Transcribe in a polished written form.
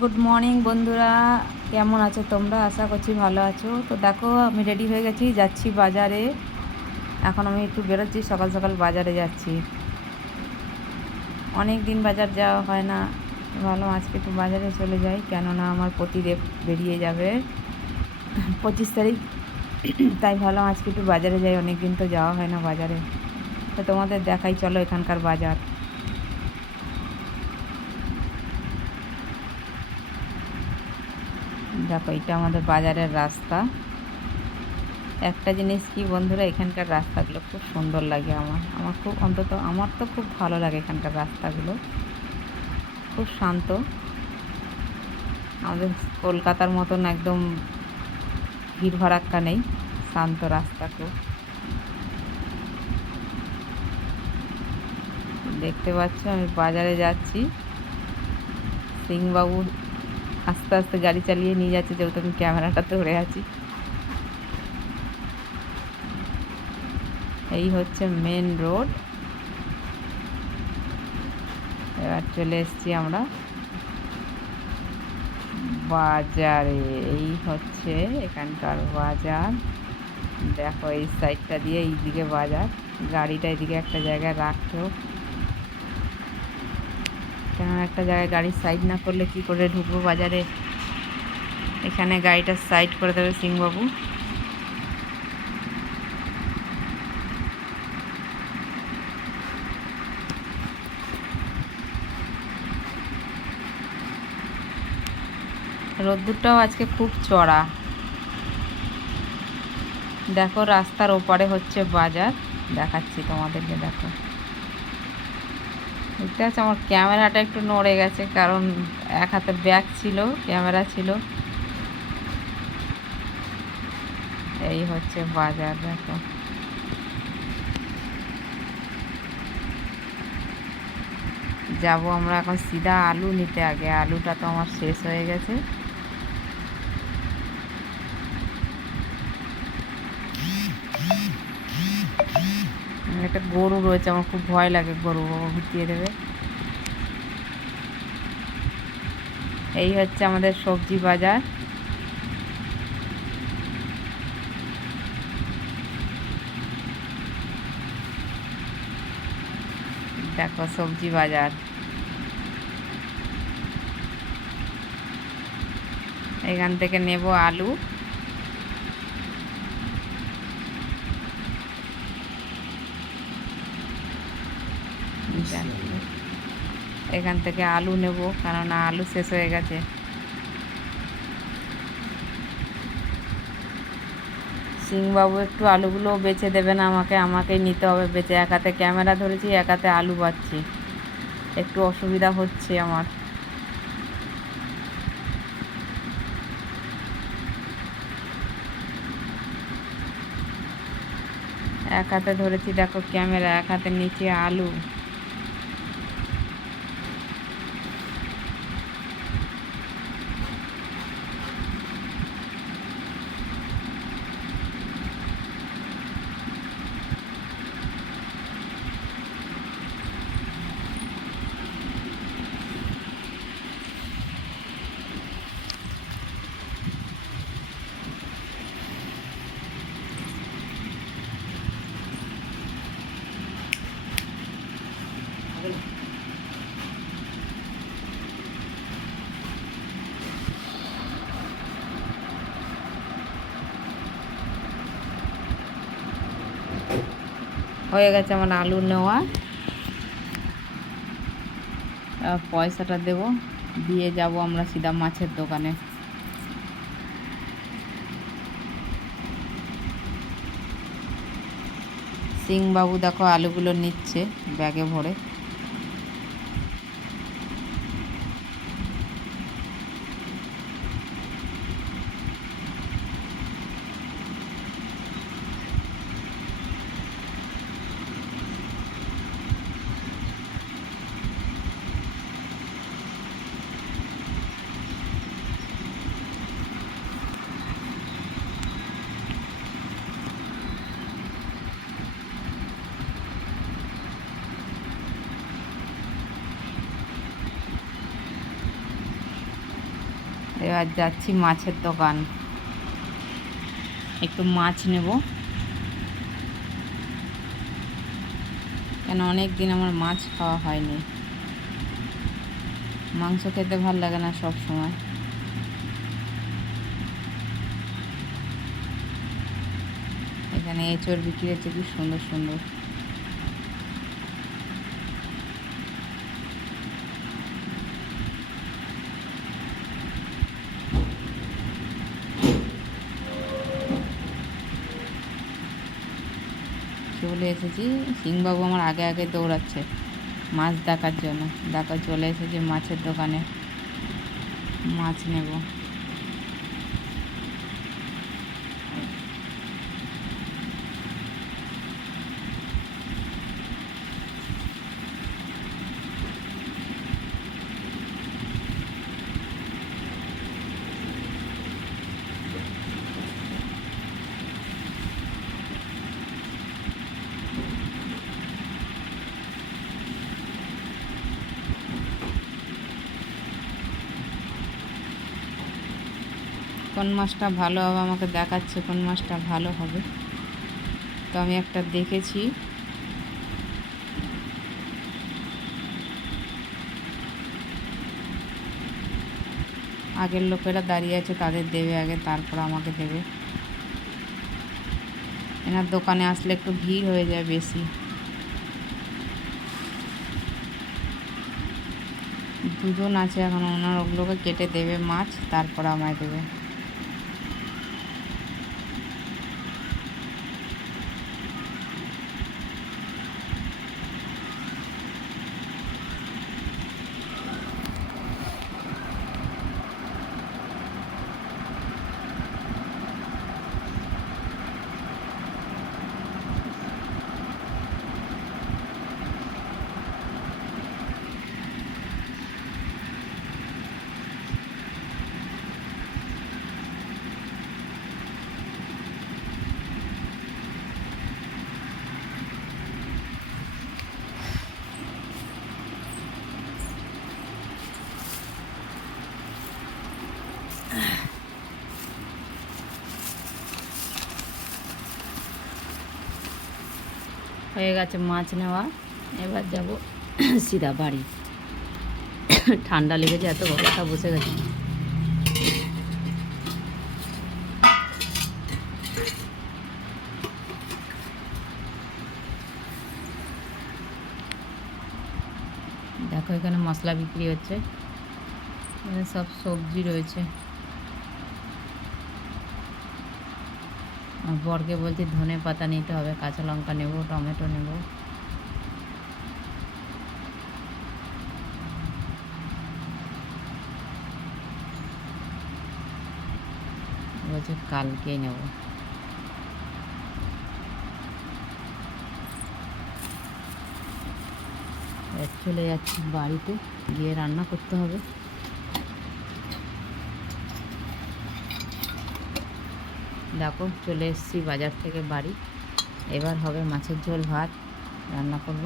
Good morning বন্ধুরা, কেমন আছো তোমরা? আশা করছি ভালো আছো। তো দেখো, আমি রেডি হয়ে গেছি, যাচ্ছি বাজারে। এখন আমি একটু বেরোচ্ছি, সকাল সকাল বাজারে যাচ্ছি। অনেক দিন বাজার যাওয়া হয় না, ভাবলাম আজকে একটু বাজারে চলে যাই, কেননা আমার প্রতিদেব বেরিয়ে যাবে 25 তারিখ। তাই ভাবলাম আজকে একটু বাজারে যাই, অনেক দিন তো যাওয়া হয় না বাজারে। তো তোমাদের দেখাই, চলো এখানকার বাজার। দেখো, এটা আমাদের বাজারের রাস্তা। একটা জিনিস কি বন্ধুরা, এখানকার রাস্তাগুলো খুব সুন্দর লাগে আমার আমার খুব, অন্তত আমার তো খুব ভালো লাগে এখানকার রাস্তাগুলো। খুব শান্ত, আমাদের কলকাতার মতন একদম ভিড় ভাড়াক্কা নেই, শান্ত রাস্তা খুব। দেখতে পাচ্ছ আমি বাজারে যাচ্ছি, সিংবাবু আস্তে আস্তে গাড়ি চালিয়ে নিয়ে যাচ্ছে, যেহেতু আমি ক্যামেরাটা ধরে আছি। এই হচ্ছে মেন রোড। এবার চলে এসেছি আমরা বাজারে। এই হচ্ছে এখানকার বাজার। দেখো, এই সাইডটা দিয়ে এইদিকে বাজার, গাড়িটা এদিকে একটা জায়গায় রাখতো, কেন একটা জায়গায় গাড়ির সাইড না করলে কি করে ঢুকবো বাজারে। এখানে গাড়িটা সাইড করে দেবে সিংবাবু। রোদ্দুরটাও আজকে খুব চড়া। দেখো, রাস্তার ওপারে হচ্ছে বাজার, দেখাচ্ছি তোমাদেরকে। দেখো, দেখতে পাচ্ছ আমার ক্যামেরাটা একটু নড়ে গেছে, কারণ এক হাতে ব্যাগ ছিল, ক্যামেরা ছিল। এই হচ্ছে বাজার। দেখো, যাব আমরা এখন সিধা আলু নিতে। আগে আলুটা তো আমার শেষ হয়ে গেছে। একটা গরু রয়েছে, আমার খুব ভয় লাগে, গরু বাবা ঘুরতিয়ে দেবে। এই হচ্ছে আমাদের সবজি বাজার। দেখো, সবজি বাজার। এখান থেকে নেব আলু। এখান থেকে আলু নেব, কেননা আলু শেষ হয়ে গেছে। সিংবাবু একটু আলুগুলো বেছে দেবে না আমাকে, আমাকেই নিতে হবে বেছে। এক হাতে ক্যামেরা ধরেছি, এক হাতে আলু বাচ্ছি, একটু অসুবিধা হচ্ছে আমার। এক হাতে ধরেছি দেখো ক্যামেরা, এক হাতে নিচে আলু। হয়ে গেছে আমার আলু নেওয়া। পয়সাটা দেব, দিয়ে যাব আমরা সিধা মাছের দোকানে। সিংবাবু দেখো আলুগুলো নিচ্ছে ব্যাগে ভরে। এবার যাচ্ছি মাছের দোকান, একটু মাছ নেব, কেন অনেক দিন আমার মাছ খাওয়া হয়নি। মাংস খেতে ভালো লাগে না সব সময়। এখানে এঁচড় বিক্রি হচ্ছে, কি সুন্দর সুন্দর। চলে এসেছি, সিংবাবু আমার আগে আগে দৌড়াচ্ছে মাছ দেখার জন্য। দেখো চলে এসেছি মাছের দোকানে, মাছ নেব। কোন মাছটা ভালো হবে আমাকে দেখাচ্ছে, কোন মাছটা ভালো হবে। তো আমি একটা দেখেছি, আগের লোকেরা দাঁড়িয়ে আছে, তাদের দেবে আগে, তারপর আমাকে দেবে। এনার দোকানে আসলে একটু ভিড় হয়ে যায় বেশি। দুজন আছে এখন, ওনার ওগুলোকে কেটে দেবে মাছ, তারপর আমায় দেবে। হয়ে গেছে মাছ নেওয়া, এবার যাব সিধা বাড়ি। ঠান্ডা লেগেছে, এত গলাটা বসে গেছে। দেখো এখানে মশলা বিক্রি হচ্ছে, এখানে সব সবজি রয়েছে। বরকে বলছি ধনে পাতা নিতে হবে, কাঁচা লঙ্কা নেব, টমেটো নেব। বলছে কালকে নেব। চলে যাচ্ছি বাড়িতে, গিয়ে রান্না করতে হবে। দেখো চলে এসেছি বাজার থেকে বাড়ি, এবার হবে মাছের ঝোল ভাত রান্না করব।